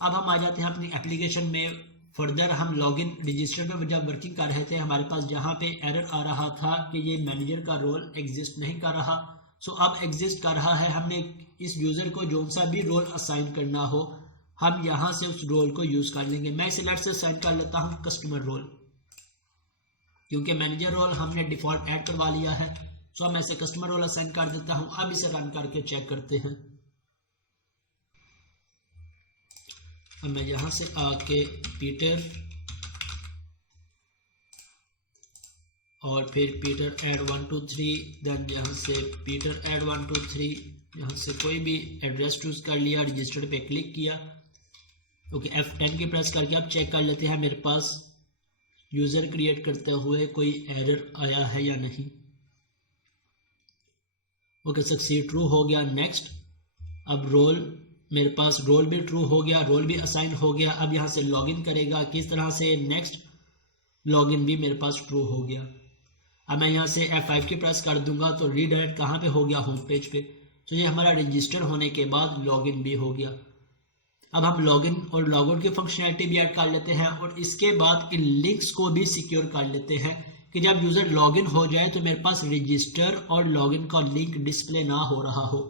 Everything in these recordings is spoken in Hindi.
अब हम आ जाते हैं अपनी एप्लीकेशन में। फर्दर हम लॉगिन रजिस्टर पे जब वर्किंग कर रहे थे, हमारे पास जहाँ पे एरर आ रहा था कि ये मैनेजर का रोल एग्जिस्ट नहीं कर रहा, सो अब एग्जिस्ट कर रहा है। हमने इस यूज़र को जो सा भी रोल असाइन करना हो, हम यहाँ से उस रोल को यूज़ कर लेंगे। मैं इसे लेट से असाइन कर लेता हूँ कस्टमर रोल, क्योंकि मैनेजर रोल हमने डिफ़ॉल्ट ऐड करवा लिया है। सो मैं इसे कस्टमर रोल असाइन कर देता हूँ। अब इसे रन करके चेक करते हैं। अब मैं यहाँ से आके पीटर और फिर पीटर ऐड 1 2 3, देन यहाँ से पीटर ऐड 1 2 3, यहाँ से कोई भी एड्रेस चूज़ कर लिया, रजिस्टर पे क्लिक किया। ओके, F10 की प्रेस करके अब चेक कर लेते हैं मेरे पास यूज़र क्रिएट करते हुए कोई एरर आया है या नहीं। ओके, सक्सीड ट्रू हो गया। नेक्स्ट, अब रोल मेरे पास रोल भी ट्रू हो गया, रोल भी असाइन हो गया। अब यहाँ से लॉगिन करेगा किस तरह से, नेक्स्ट, लॉगिन भी मेरे पास ट्रू हो गया। अब मैं यहाँ से F5 की प्रेस कर दूंगा तो रीडायरेक्ट कहाँ पे हो गया, होम पेज पे। तो ये हमारा रजिस्टर होने के बाद लॉगिन भी हो गया। अब हम लॉगिन और लॉगआउट की फंक्शनैलिटी भी ऐड कर लेते हैं और इसके बाद इन लिंक्स को भी सिक्योर कर लेते हैं कि जब यूज़र लॉगिन हो जाए तो मेरे पास रजिस्टर और लॉगिन का लिंक डिस्प्ले ना हो रहा हो।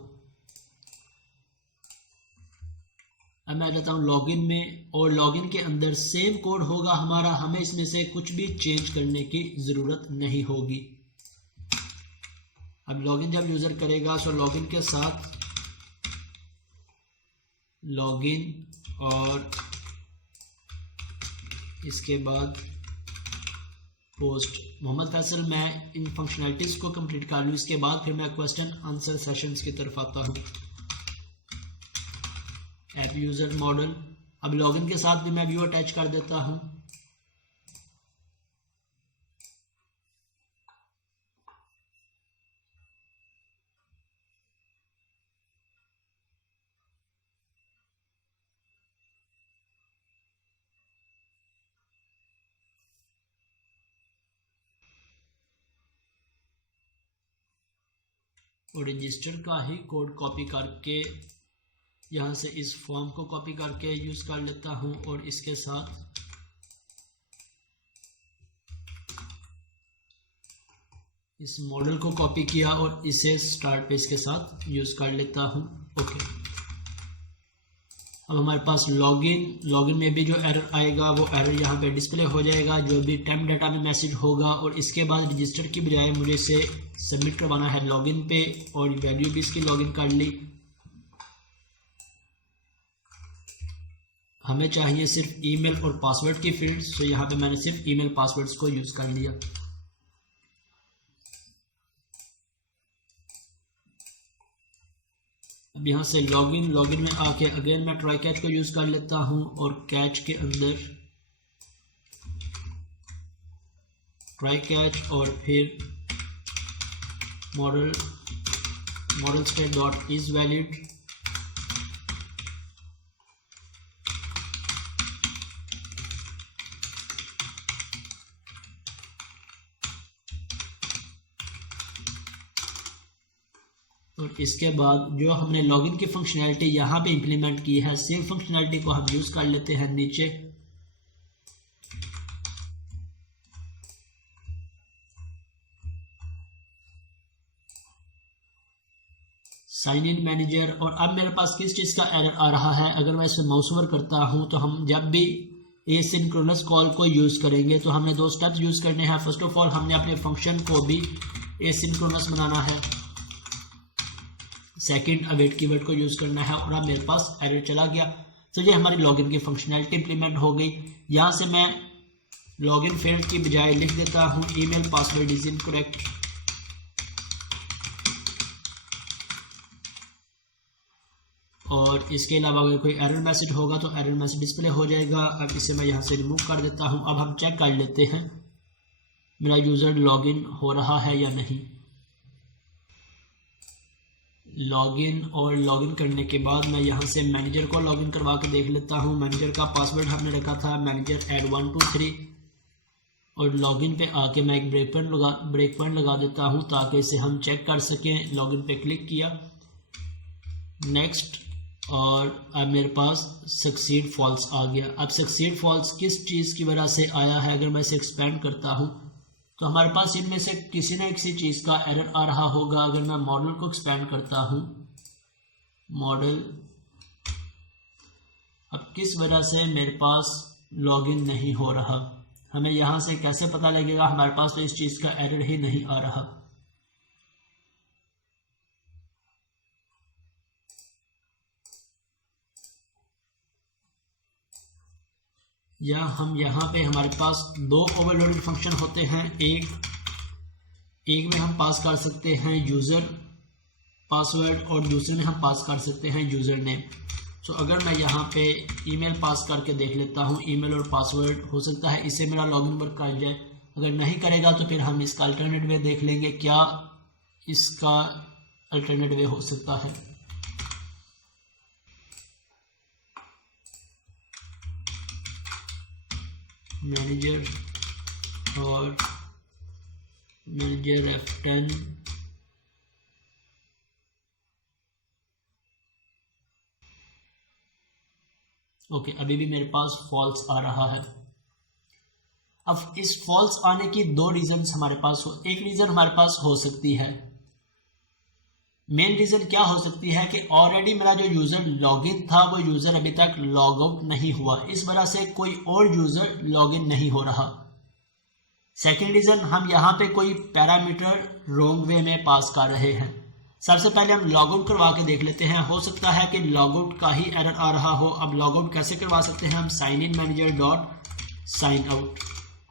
अब मैं जाता हूँ लॉगिन में और लॉगिन के अंदर सेम कोड होगा हमारा, हमें इसमें से कुछ भी चेंज करने की ज़रूरत नहीं होगी। अब लॉगिन जब यूज़र करेगा सो लॉगिन के साथ लॉगिन और इसके बाद पोस्ट मोहम्मद फैसल। मैं इन फंक्शनैलिटीज़ को कंप्लीट कर लूँ, इसके बाद फिर मैं क्वेश्चन आंसर सेशंस की तरफ आता हूँ। ऐप यूज़र मॉडल, अब लॉगिन के साथ भी मैं व्यू अटैच कर देता हूँ। और रजिस्टर का ही कोड कॉपी करके यहाँ से इस फॉर्म को कॉपी करके यूज़ कर लेता हूँ और इसके साथ इस मॉडल को कॉपी किया और इसे स्टार्ट पेज के साथ यूज़ कर लेता हूँ। ओके, अब हमारे पास लॉगिन में भी जो एरर आएगा वो एरर यहाँ पे डिस्प्ले हो जाएगा, जो भी टेम्प डाटा में मैसेज होगा। और इसके बाद रजिस्टर की बजाय मुझे इसे सबमिट करवाना है लॉगिन पे और वैल्यू भी इसकी लॉगिन कर ली। हमें चाहिए सिर्फ ईमेल और पासवर्ड की फील्ड, तो यहाँ पे मैंने सिर्फ ईमेल पासवर्ड्स को यूज़ कर लिया। अब यहाँ से लॉगिन में आके अगेन मैं ट्राई कैच को यूज़ कर लेता हूँ और कैच के अंदर ट्राई कैच और फिर model state dot is valid. और इसके बाद जो हमने लॉगिन की फंक्शनैलिटी यहाँ पे इंप्लीमेंट की है, सेम फंक्शनैलिटी को हम यूज़ कर लेते हैं नीचे। Sign in manager. और अब मेरे पास किस चीज़ का एरर आ रहा है, अगर मैं इसे माउस ओवर करता हूँ तो हम जब भी एसिंक्रोनस कॉल को यूज़ करेंगे तो हमने दो स्टेप्स यूज़ करने हैं। फर्स्ट ऑफ ऑल हमने अपने फंक्शन को भी एसिंक्रोनस बनाना है, सेकंड अवेट कीवर्ड को यूज़ करना है। और अब मेरे पास एरर चला गया, तो ये हमारी लॉगिन की फंक्शनैलिटी इंप्लीमेंट हो गई। यहाँ से मैं लॉगिन फील्ड की बजाय लिख देता हूँ ईमेल पासवर्ड इज इनकरेक्ट। और इसके अलावा अगर कोई एरर मैसेज होगा तो एरर मैसेज डिस्प्ले हो जाएगा। अब इसे मैं यहाँ से रिमूव कर देता हूँ। अब हम चेक कर लेते हैं मेरा यूज़र लॉगिन हो रहा है या नहीं। लॉगिन करने के बाद मैं यहाँ से मैनेजर को लॉगिन करवा के देख लेता हूँ। मैनेजर का पासवर्ड हमने रखा था मैनेजर ऐड 1 2 3। और लॉगिन पे आके मैं एक ब्रेक पॉइंट लगा देता हूँ ताकि इसे हम चेक कर सकें। लॉगिन पे क्लिक किया, नेक्स्ट, और अब मेरे पास सक्सीड फॉल्स आ गया। अब सक्सीड फॉल्स किस चीज़ की वजह से आया है, अगर मैं इसे एक्सपेंड करता हूँ तो हमारे पास इनमें से किसी न किसी चीज़ का एरर आ रहा होगा। अगर मैं मॉडल को एक्सपेंड करता हूँ, मॉडल, अब किस वजह से मेरे पास लॉगिन नहीं हो रहा, हमें यहाँ से कैसे पता लगेगा? हमारे पास तो इस चीज़ का एरर ही नहीं आ रहा। या हम यहाँ पे हमारे पास दो ओवरलोडेड फंक्शन होते हैं। एक में हम पास कर सकते हैं यूज़र पासवर्ड और दूसरे में हम पास कर सकते हैं यूज़र नेम। तो अगर मैं यहाँ पे ईमेल पास करके देख लेता हूँ, ईमेल और पासवर्ड, हो सकता है इससे मेरा लॉगिन वर्क कर जाए। अगर नहीं करेगा तो फिर हम इसका अल्टरनेट वे देख लेंगे, क्या इसका अल्टरनेट वे हो सकता है। मैनेजर और मैनेजर F10 ओके, अभी भी मेरे पास फॉल्स आ रहा है। अब इस फॉल्स आने की दो रीजंस हमारे पास हो। एक रीजन हमारे पास हो सकती है, मेन रीजन क्या हो सकती है कि ऑलरेडी मेरा जो यूजर लॉगिन था वो यूजर अभी तक लॉग आउट नहीं हुआ, इस वजह से कोई और यूजर लॉगिन नहीं हो रहा। सेकेंड रीजन, हम यहाँ पे कोई पैरामीटर रॉन्ग वे में पास कर रहे हैं। सबसे पहले हम लॉग आउट करवा के देख लेते हैं, हो सकता है कि लॉग आउट का ही एरर आ रहा हो। अब लॉग आउट कैसे करवा सकते हैं? हम sign in manager dot sign out,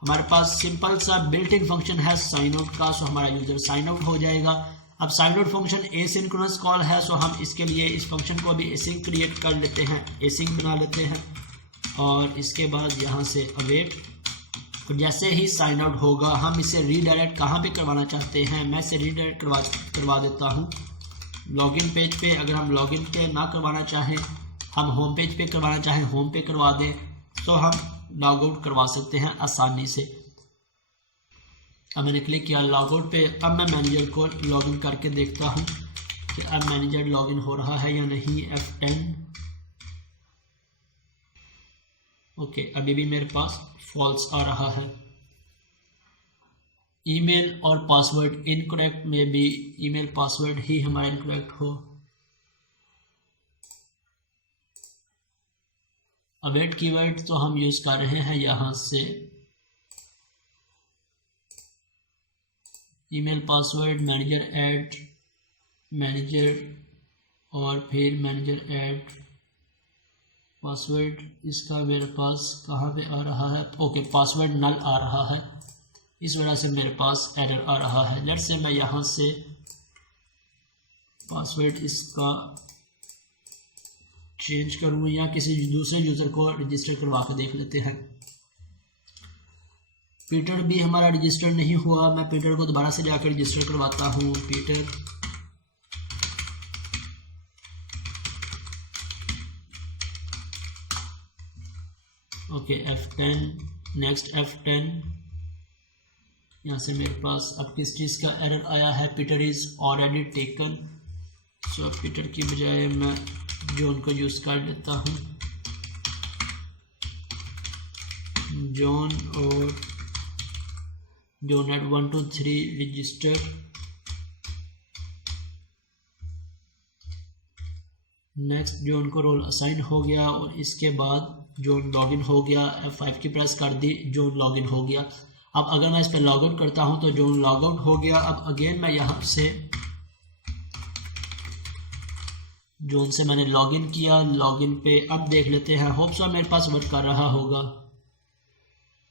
हमारे पास सिंपल सा बिल्ट इन फंक्शन है साइन आउट का, सो हमारा यूजर साइन आउट हो जाएगा। अब sign out function asynchronous call है, सो हम इसके लिए इस फंक्शन को भी एसिंक क्रिएट कर लेते हैं, एसिंक बना लेते हैं और इसके बाद यहाँ से अवेट। तो जैसे ही साइन आउट होगा हम इसे रीडायरेक्ट कहाँ पे करवाना चाहते हैं, मैं इसे रीडायरेक्ट करवा देता हूँ लॉगिन पेज पे। अगर हम लॉगिन पे ना करवाना चाहें, हम होम पेज पे करवाना चाहें, होम पे करवा दें, तो हम लॉग आउट करवा सकते हैं आसानी से। अब मैंने क्लिक किया लॉग आउट पे। अब मैं मैनेजर को लॉगिन करके देखता हूँ कि अब मैनेजर लॉगिन हो रहा है या नहीं। F10 ओके, अभी भी मेरे पास फॉल्स आ रहा है। ईमेल और पासवर्ड इनकरेक्ट में भी ईमेल पासवर्ड ही हमारा इनकरेक्ट हो। अवेट कीवर्ड तो हम यूज कर रहे हैं यहाँ से, email password manager add manager और फिर मैनेजर ऐड पासवर्ड, इसका मेरे पास कहाँ पे आ रहा है? ओके, पासवर्ड नल आ रहा है, इस वजह से मेरे पास एरर आ रहा है। लेट्स से मैं यहाँ से पासवर्ड इसका चेंज करूँ या किसी दूसरे यूज़र को रजिस्टर करवा के देख लेते हैं। पीटर भी हमारा रजिस्टर नहीं हुआ, मैं पीटर को दोबारा से जाकर रजिस्टर करवाता हूँ। Peter okay, F10 next F10, यहाँ से मेरे पास अब किस चीज़ का एरर आया है? Peter is already taken, so Peter की बजाय मैं जॉन को यूज़ कर लेता हूँ। जॉन और John at 1 2 3 register. Next John को रोल असाइन हो गया और इसके बाद जॉन लॉगिन हो गया। F5 की प्रेस कर दी, जॉन लॉगिन हो गया। अब अगर मैं इस पर लॉग आउट करता हूं तो जॉन लॉग आउट हो गया। अब अगेन मैं यहाँ से जॉन से मैंने लॉगिन किया, लॉगिन पे अब देख लेते हैं, होप सो मेरे पास वर्क कर रहा होगा।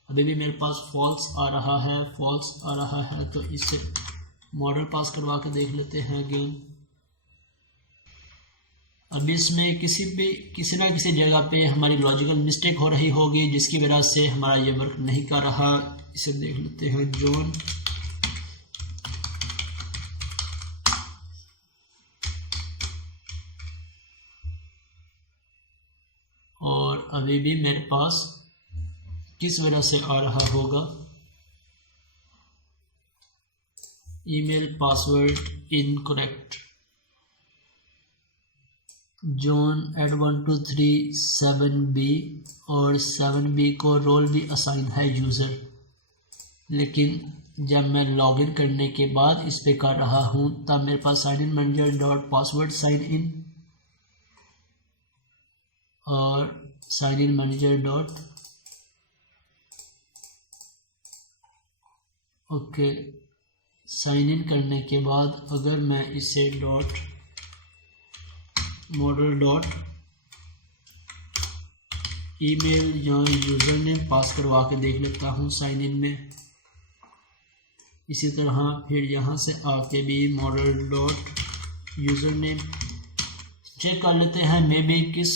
अभी भी मेरे पास फॉल्स आ रहा है, फॉल्स आ रहा है, तो इससे मॉडल पास करवा के देख लेते हैं अगेन। अब इसमें किसी ना किसी जगह पे हमारी लॉजिकल मिस्टेक हो रही होगी जिसकी वजह से हमारा ये वर्क नहीं कर रहा। इसे देख लेते हैं जॉन, और अभी भी मेरे पास किस वजह से आ रहा होगा? Email password incorrect, John at 1237B और 7B को रोल भी असाइन है यूज़र, लेकिन जब मैं लॉगिन करने के बाद इस पे कर रहा हूँ तब मेरे पास sign in manager dot password sign in और sign in manager dot okay sign in करने के बाद अगर मैं इसे डॉट मॉडल डॉट ईमेल या यूज़र नेम पास करवा के देख लेता हूँ साइन इन में। इसी तरह फिर यहाँ से आके भी model dot user name check कर लेते हैं मे बी किस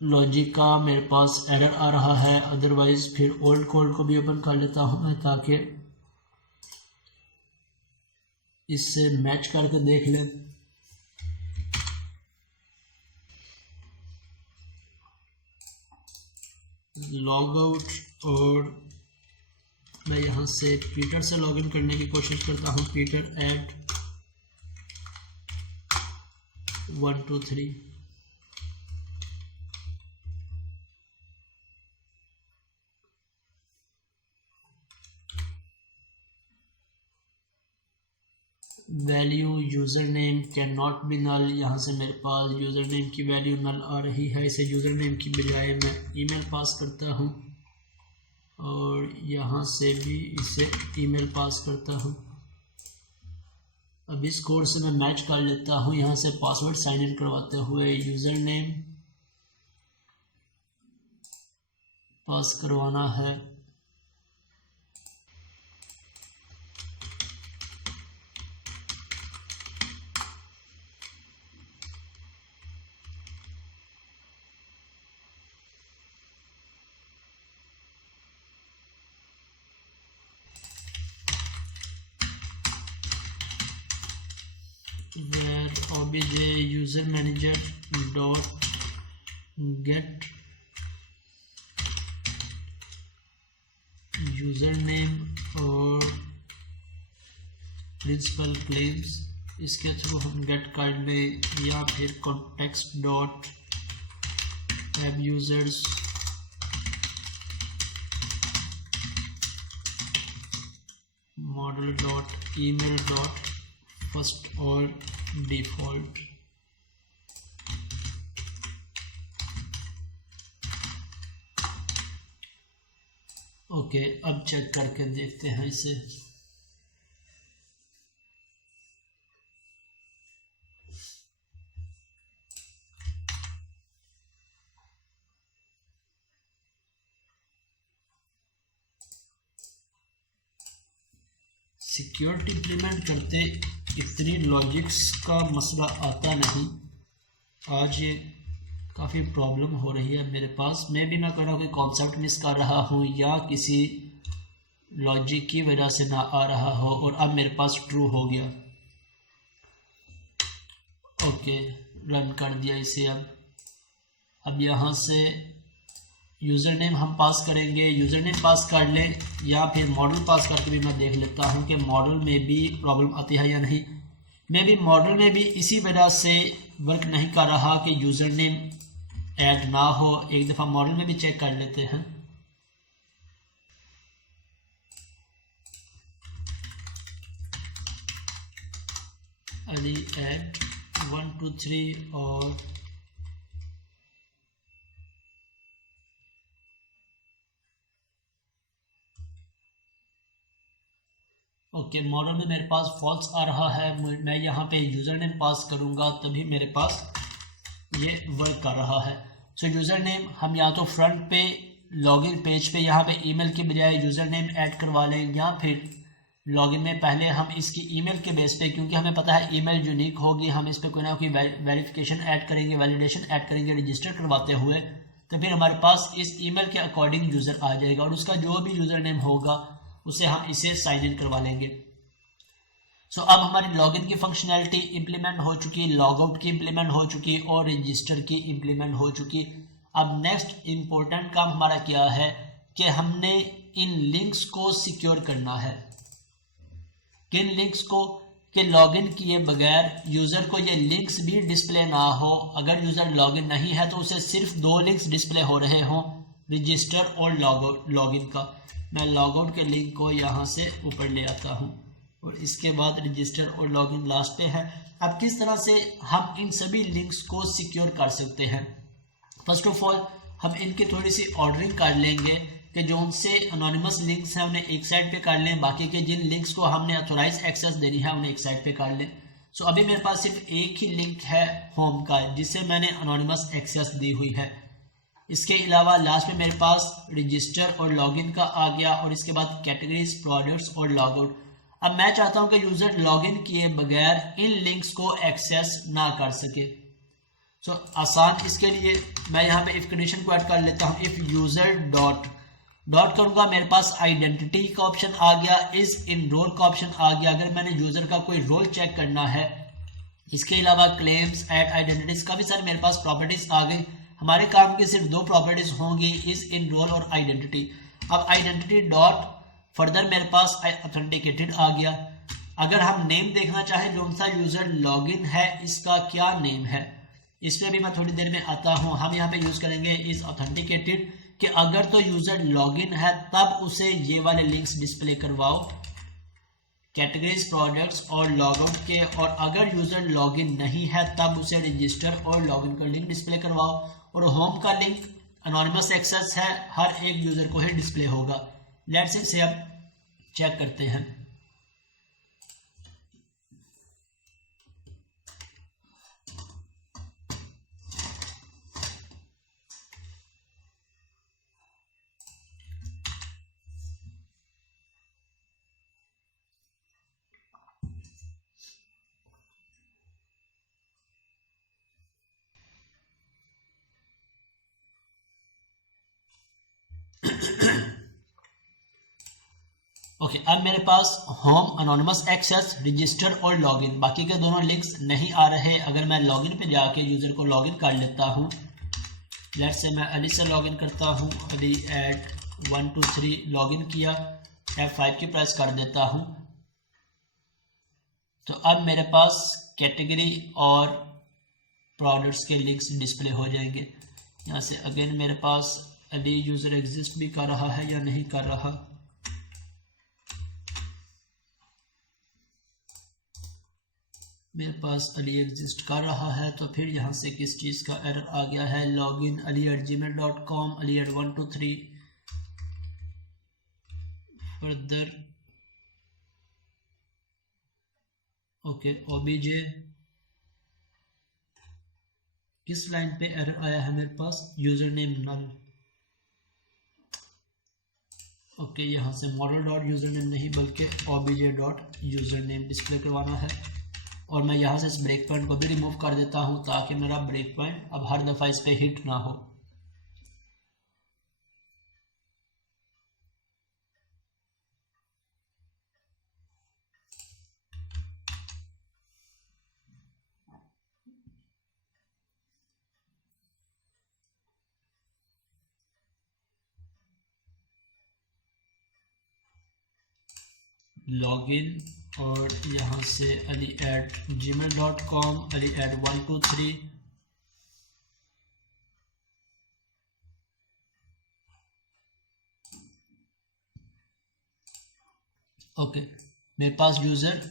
लॉजिक का मेरे पास एरर आ रहा है। अदरवाइज़ फिर ओल्ड कोड को भी ओपन कर लेता हूँ मैं ताकि इससे मैच करके देख लें। लॉग आउट और मैं यहाँ से पीटर से लॉगिन करने की कोशिश करता हूँ। Peter at 123 value user name can not बी नल। यहाँ से मेरे पास यूज़र नेम की वैल्यू नल आ रही है। इसे यूज़र नेम की बजाय मैं ईमेल पास करता हूँ और यहाँ से भी इसे ईमेल पास करता हूँ। अब इस कोड से मैं मैच कर लेता हूँ। यहाँ से पासवर्ड साइन इन करवाते हुए यूज़र नेम पास करवाना है। where obj user manager dot get username और प्रिंसिपल क्लेम्स इसके थ्रू हम गेट कर लें, या फिर कॉन्टेक्स्ट डॉट एब users model dot email dot first और डिफ़ॉल्ट। ओके अब चेक करके देखते हैं इसे। सिक्योरिटी इम्प्लीमेंट करते इतनी लॉजिक्स का मसला आता नहीं। आज ये काफ़ी प्रॉब्लम हो रही है मेरे पास। मैं भी ना कर रहा हूँ कि कॉन्सेप्ट मिस कर रहा हूँ या किसी लॉजिक की वजह से ना आ रहा हो, और अब मेरे पास ट्रू हो गया। ओके रन कर दिया इसे। अब यहाँ से यूज़र नेम हम पास करेंगे। यूज़र नेम पास कर लें या फिर मॉडल पास करके भी मैं देख लेता हूँ कि मॉडल में भी प्रॉब्लम आती है या नहीं। मैं भी मॉडल में भी इसी वजह से वर्क नहीं कर रहा कि यूज़र नेम ऐड ना हो। एक दफ़ा मॉडल में भी चेक कर लेते हैं। अली ऐड 123 और ओके मॉडल में मेरे पास फॉल्स आ रहा है। मैं यहाँ पे यूज़र नेम पास करूँगा तभी मेरे पास ये वर्क कर रहा है। सो यूज़र नेम हम या तो फ्रंट पे लॉगिन पेज पे यहाँ पे ईमेल के बजाय यूज़र नेम ऐड करवा लें, या फिर लॉगिन में पहले हम इसकी ईमेल के बेस पे, क्योंकि हमें पता है ईमेल यूनिक होगी, हम इस पर कोई ना कोई वेरिफिकेशन ऐड करेंगे, वैलिडेशन ऐड करेंगे रजिस्टर करवाते हुए, तो फिर हमारे पास इस ईमेल के अकॉर्डिंग यूज़र आ जाएगा और उसका जो भी यूज़र नेम होगा उसे हम इसे साइन इन करवा लेंगे। सो अब हमारी लॉगिन की फंक्शनैलिटी इम्प्लीमेंट हो चुकी, लॉगआउट की इम्प्लीमेंट हो चुकी और रजिस्टर की इम्प्लीमेंट हो चुकी। अब नेक्स्ट इम्पोर्टेंट काम हमारा क्या है कि हमने इन लिंक्स को सिक्योर करना है। किन लिंक्स को कि लॉगिन किए बगैर यूज़र को ये लिंक्स भी डिस्प्ले ना हो। अगर यूज़र लॉगिन नहीं है तो उसे सिर्फ 2 लिंक्स डिस्प्ले हो रहे हों, रजिस्टर और लॉगिन का। मैं लॉगआउट के लिंक को यहाँ से ऊपर ले आता हूँ और इसके बाद रजिस्टर और लॉगिन लास्ट पे है। अब किस तरह से हम इन सभी लिंक्स को सिक्योर कर सकते हैं? फर्स्ट ऑफ ऑल हम इनकी थोड़ी सी ऑर्डरिंग कर लेंगे कि जो उनसे अनोनिमस लिंक्स हैं उन्हें एक साइड पे कर लें, बाकी के जिन लिंक्स को हमने ऑथोराइज एक्सेस देनी है उन्हें एक साइड पे कर लें। सो अभी मेरे पास सिर्फ एक ही लिंक है होम का, जिसे मैंने अनोनिमस एक्सेस दी हुई है। इसके अलावा लास्ट में मेरे पास रजिस्टर और लॉगिन का आ गया और इसके बाद कैटेगरीज, प्रोडक्ट्स और लॉगआउट। अब मैं चाहता हूं कि यूजर लॉगिन किए बगैर इन लिंक्स को एक्सेस ना कर सके। सो आसान इसके लिए मैं यहाँ पे इफ कंडीशन को ऐड कर लेता हूँ। इफ यूजर डॉट करूंगा, मेरे पास आइडेंटिटी का ऑप्शन आ गया, इज इन रोल का ऑप्शन आ गया। अगर मैंने यूजर का कोई रोल चेक करना है, इसके अलावा क्लेम्स, ऐड आइडेंटिटीज, काफी सारे मेरे पास प्रॉपर्टीज आ गई। हमारे काम की सिर्फ 2 प्रॉपर्टीज होंगी, इज इन रोल और आइडेंटिटी। अब आइडेंटिटी डॉट फर्दर मेरे पास ऑथेंटिकेटेड आ गया। अगर हम नेम देखना चाहे जो सा यूजर लॉगिन है इसका क्या नेम है, इस पर भी मैं थोड़ी देर में आता हूं। हम यहाँ पे यूज करेंगे इज ऑथेंटिकेटेड कि अगर तो यूजर लॉगिन है तब उसे ये वाले लिंक्स डिस्प्ले करवाओ, कैटेगरीज, प्रोडक्ट्स और लॉगआउट के, और अगर यूजर लॉगिन नहीं है तब उसे रजिस्टर और लॉगिन का लिंक डिस्प्ले करवाओ। और होम का लिंक अनोनिमस एक्सेस है, हर एक यूजर को ही डिस्प्ले होगा। लेट्स इसे अब चेक करते हैं। ओके, अब मेरे पास होम, अनोनिमस एक्सेस, रजिस्टर और लॉगिन, बाकी के दोनों लिंक्स नहीं आ रहे। अगर मैं लॉगिन पे जाके यूजर को लॉगिन कर लेता हूँ, लेट्स से मैं अली से लॉगिन करता हूँ, अली @123 लॉगिन किया, F5 की प्रेस कर देता हूँ, तो अब मेरे पास कैटेगरी और प्रोडक्ट्स के लिंक्स डिस्प्ले हो जाएंगे। यहाँ से अगेन मेरे पास अली यूजर एग्जिस्ट भी कर रहा है या नहीं कर रहा, मेरे पास अली एग्जिस्ट कर रहा है। तो फिर यहाँ से किस चीज़ का एरर आ गया है? Login ali@gmail.com, ali@123 further, okay, obj। किस लाइन पे एरर आया है मेरे पास? यूजर नेम नल। ओके, यहाँ से मॉडल डॉट यूजर नेम नहीं बल्कि obj dot user name display करवाना है। और मैं यहाँ से इस ब्रेक पॉइंट को भी रिमूव कर देता हूँ ताकि मेरा ब्रेक पॉइंट अब हर दफ़ा इस पे हिट ना हो। लॉगिन और यहाँ से ali@gmail.com, ali@123, ओके, मेरे पास यूज़र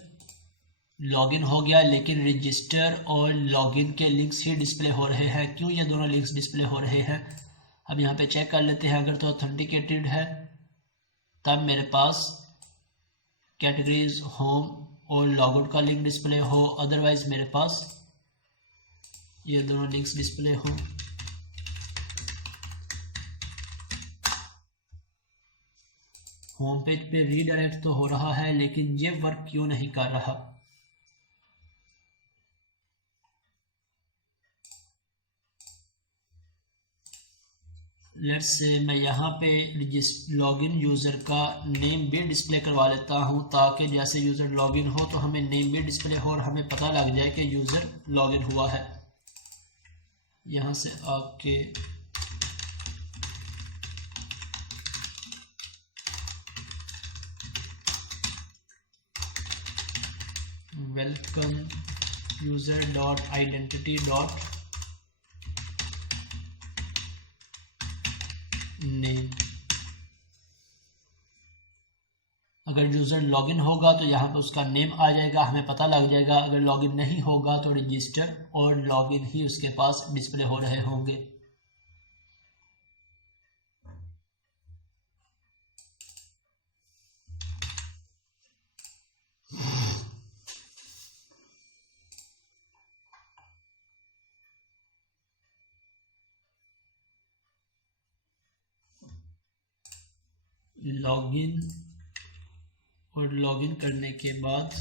लॉगिन हो गया, लेकिन रजिस्टर और लॉगिन के लिंक्स ही डिस्प्ले हो रहे हैं। क्यों ये दोनों लिंक्स डिस्प्ले हो रहे हैं? अब यहाँ पे चेक कर लेते हैं। अगर तो ऑथेंटिकेटेड है तब मेरे पास कैटेगरीज, होम और लॉगआउट का लिंक डिस्प्ले हो, अदरवाइज मेरे पास ये दोनों लिंक्स डिस्प्ले हो। होम पेज पे रीडायरेक्ट तो हो रहा है लेकिन ये वर्क क्यों नहीं कर रहा? लेट्स से मैं यहाँ पे लॉगिन यूज़र का नेम भी डिस्प्ले करवा लेता हूँ ताकि जैसे यूज़र लॉगिन हो तो हमें नेम भी डिस्प्ले हो और हमें पता लग जाए कि यूज़र लॉगिन हुआ है। यहाँ से आपके welcome user dot identity dot name. अगर यूज़र लॉगिन होगा तो यहाँ पे उसका नेम आ जाएगा, हमें पता लग जाएगा। अगर लॉगिन नहीं होगा तो रजिस्टर और लॉगिन ही उसके पास डिस्प्ले हो रहे होंगे। लॉगिन और लॉगिन करने के बाद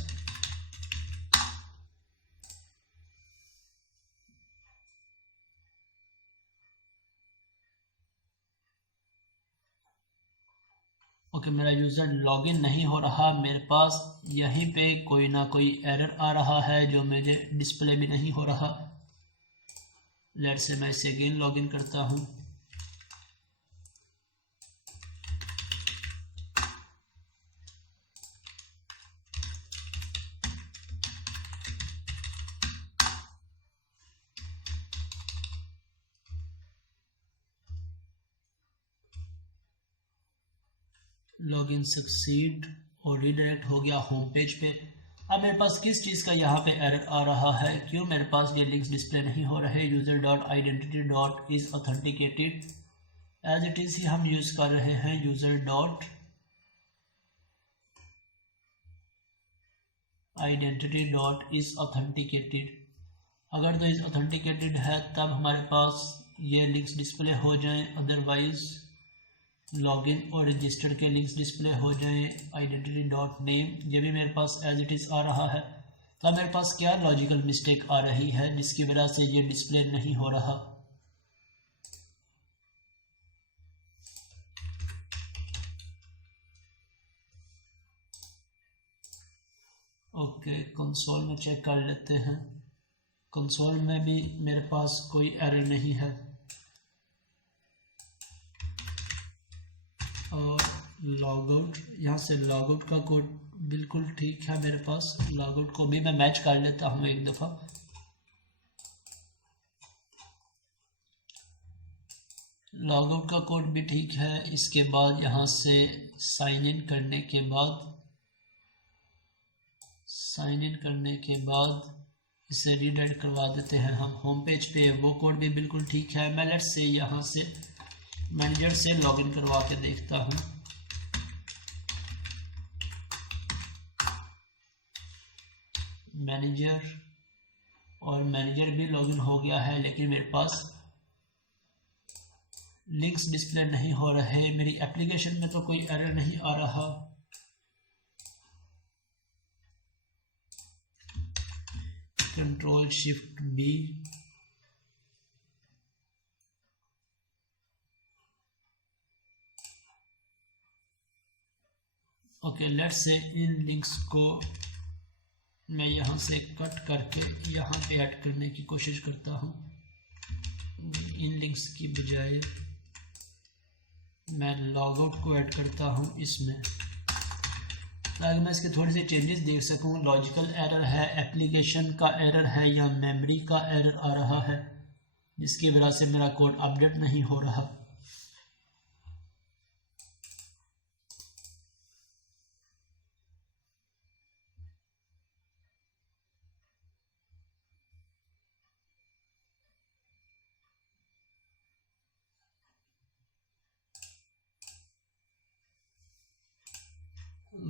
ओके, मेरा यूज़र लॉगिन नहीं हो रहा, मेरे पास यहीं पे कोई ना कोई एरर आ रहा है जो मुझे डिस्प्ले भी नहीं हो रहा। लेट्स से मैं इसे अगेन लॉगिन करता हूँ। लॉगिन सक्सीड और रीडायरेक्ट हो गया होम पेज पे। अब मेरे पास किस चीज़ का यहाँ पे एरर आ रहा है, क्यों मेरे पास ये लिंक्स डिस्प्ले नहीं हो रहे। User dot identity dot is authenticated as it is ही हम यूज़ कर रहे हैं। User dot identity dot is authenticated, अगर तो इज़ ऑथेंटिकेटेड है तब हमारे पास ये लिंक्स डिस्प्ले हो जाएं, अदरवाइज लॉगिन और रजिस्टर के लिंक्स डिस्प्ले हो जाएं। आइडेंटिटी डॉट नेम ये भी मेरे पास एज इट इज़ आ रहा है। तो मेरे पास क्या लॉजिकल मिस्टेक आ रही है जिसकी वजह से ये डिस्प्ले नहीं हो रहा। ओके, कंसोल में चेक कर लेते हैं। कंसोल में भी मेरे पास कोई एरर नहीं है और लॉगआउट, यहाँ से लॉगआउट का कोड बिल्कुल ठीक है मेरे पास। लॉगआउट को भी मैं मैच कर लेता हूँ एक दफ़ा। लॉगआउट का कोड भी ठीक है। इसके बाद यहाँ से साइन इन करने के बाद इसे रीडायरेक्ट करवा देते हैं हम होम पेज पे। वो कोड भी बिल्कुल ठीक है। मैं लेट्स से यहाँ से मैनेजर से लॉगिन करवा के देखता हूँ। मैनेजर भी लॉगिन हो गया है, लेकिन मेरे पास लिंक्स डिस्प्ले नहीं हो रहे। मेरी एप्लीकेशन में तो कोई एरर नहीं आ रहा। Control shift B, okay, let's say in links को मैं यहाँ से कट करके यहाँ पे ऐड करने की कोशिश करता हूँ। इन लिंक्स की बजाय मैं लॉगआउट को ऐड करता हूँ इसमें, ताकि मैं इसके थोड़े से चेंजेस देख सकूँ। लॉजिकल एरर है, एप्लीकेशन का एरर है या मेमोरी का एरर आ रहा है जिसकी वजह से मेरा कोड अपडेट नहीं हो रहा।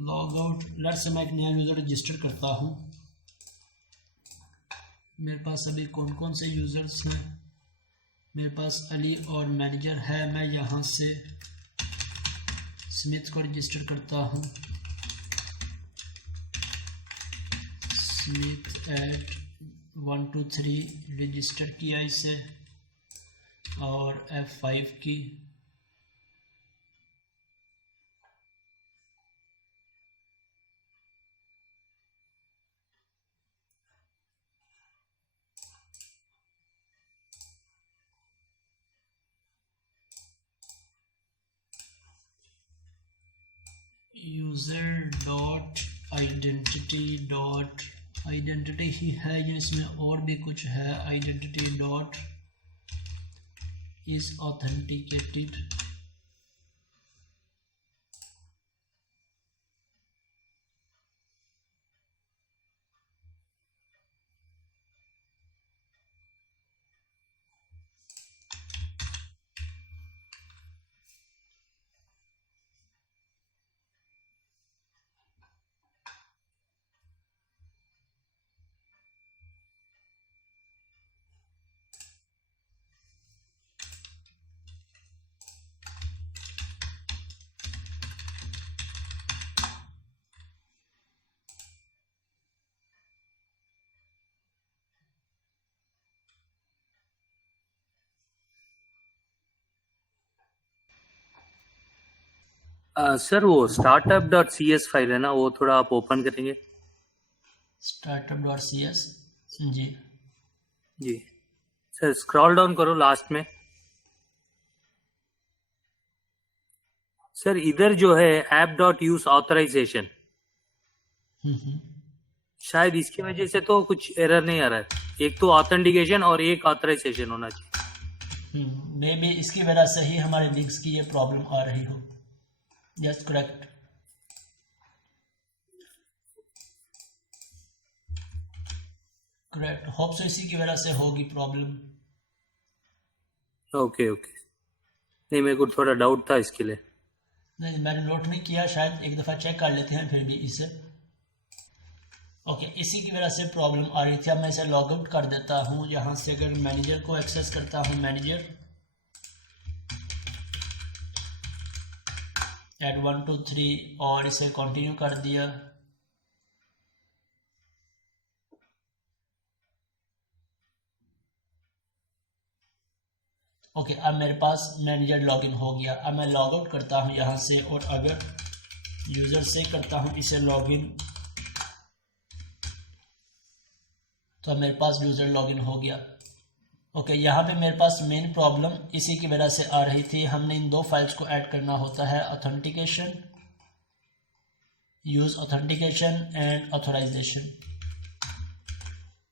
लॉगआउट, लेट्स से मैं एक नया यूज़र रजिस्टर करता हूँ। मेरे पास अभी कौन कौन से यूज़र्स हैं, मेरे पास अली और मैनेजर है। मैं यहाँ से स्मिथ को रजिस्टर करता हूँ। स्मिथ एट 1 2 3 रजिस्टर किया इसे और F5 की। User dot identity dot identity ही है या इसमें और भी कुछ है? Identity dot is authenticated. Sir वो startup.cs फाइल है ना, वो थोड़ा आप ओपन करेंगे? startup.cs जी जी सर, स्क्रॉल डाउन करो लास्ट में। सर इधर जो है app.use ऑथराइजेशन, शायद इसकी वजह से तो कुछ एरर नहीं आ रहा है। एक तो ऑथेंटिकेशन और एक ऑथराइजेशन होना चाहिए। मे बी इसकी वजह से ही हमारे लिंक्स की ये प्रॉब्लम आ रही हो। Yes correct. Correct, hope so इसी की वजह से होगी प्रॉब्लम। ओके ओके, नहीं मेरे को थोड़ा डाउट था इसके लिए। नहीं मैंने नोट नहीं किया, शायद एक दफ़ा चेक कर लेते हैं फिर भी इसे। ओके, इसी की वजह से प्रॉब्लम आ रही थी। अब मैं इसे लॉग आउट कर देता हूँ। यहाँ से अगर मैनेजर को एक्सेस करता हूँ, मैनेजर ऐड 1 2 3 और इसे कंटिन्यू कर दिया। ओके, अब मेरे पास मैनेजर लॉगिन हो गया। अब मैं लॉग आउट करता हूँ यहाँ से और अगर यूज़र से करता हूँ इसे लॉगिन, तो मेरे पास यूज़र लॉगिन हो गया। ओके, यहाँ पे मेरे पास मेन प्रॉब्लम इसी की वजह से आ रही थी। हमने इन दो फाइल्स को ऐड करना होता है, authentication, use authentication and authorisation.